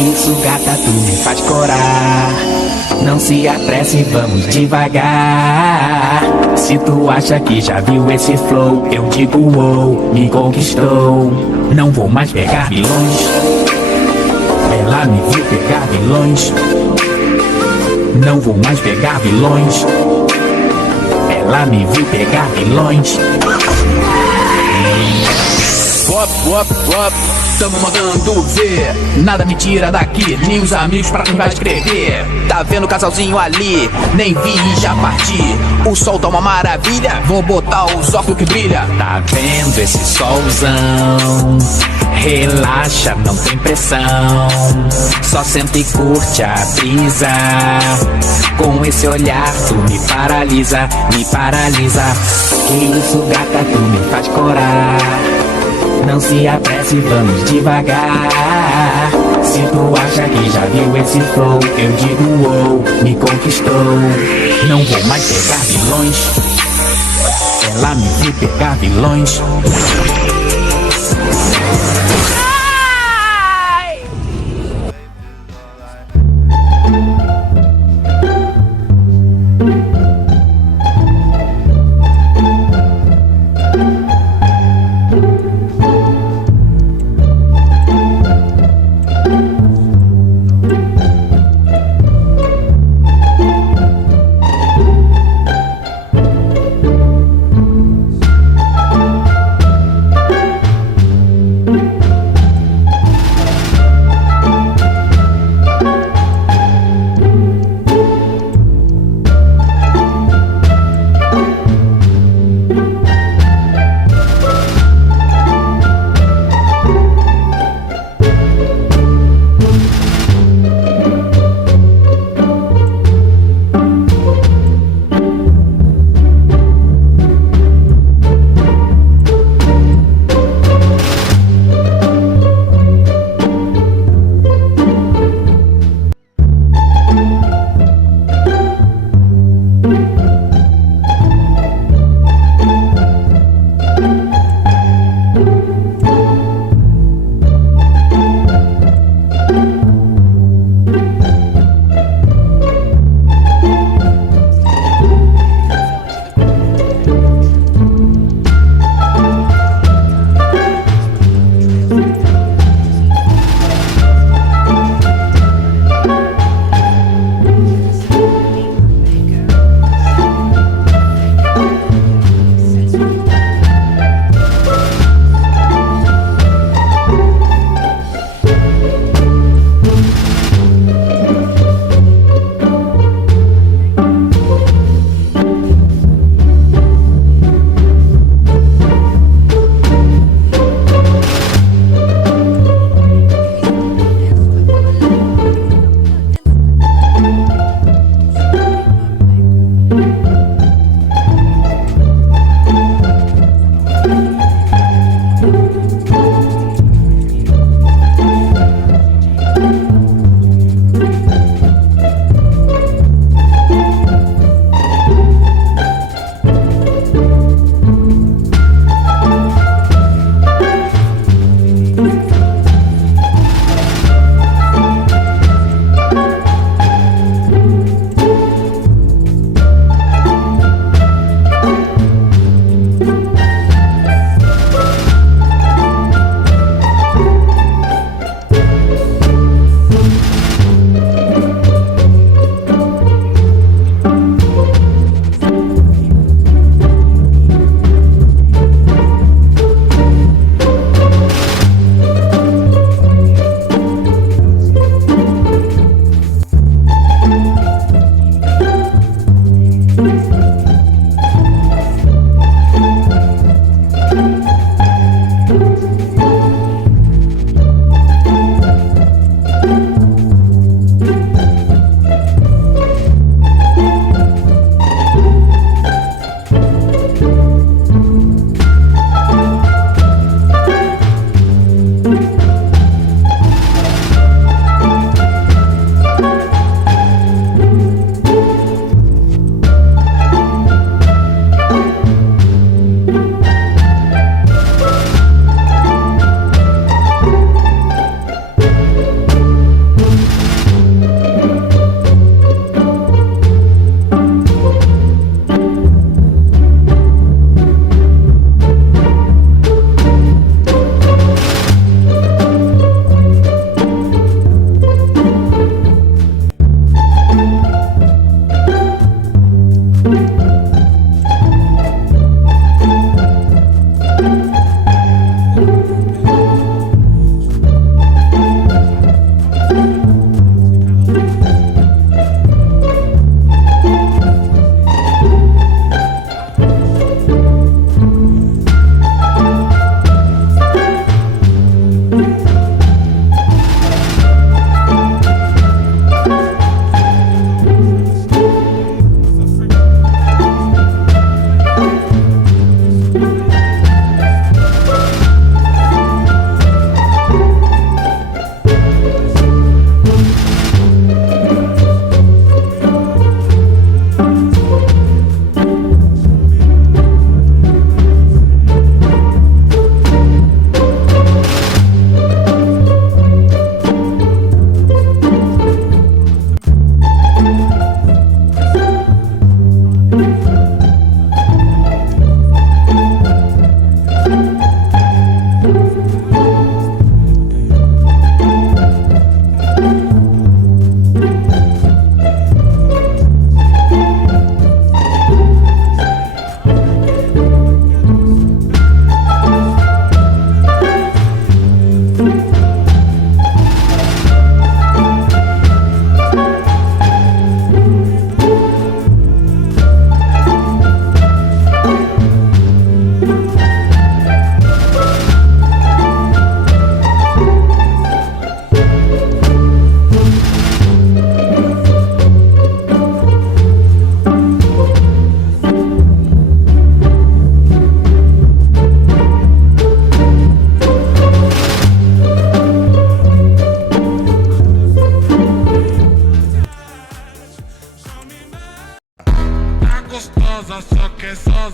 isso, gata, tu me faz corar. Não se apresse, vamos devagar. Se tu acha que já viu esse flow, eu digo wow, me conquistou. Não vou mais pegar vilões. Ela me viu pegar vilões. Não vou mais pegar vilões. Ela me viu pegar vilões. Wop, wop, wop, tamo mandando ver. Nada me tira daqui, nem os amigos pra quem vai escrever. Tá vendo o casalzinho ali? Nem vi e já parti. O sol tá uma maravilha, vou botar os óculos que brilha. Tá vendo esse solzão? Relaxa, não tem pressão. Só senta e curte a brisa. Com esse olhar tu me paralisa, me paralisa. Que isso, gata, tu me faz corar. Não se apresse, vamos devagar. Se tu acha que já viu esse flow, eu digo wow, me conquistou. Não vou mais pegar vilões. Ela me viu pegar vilões.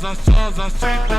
gostosa, sempre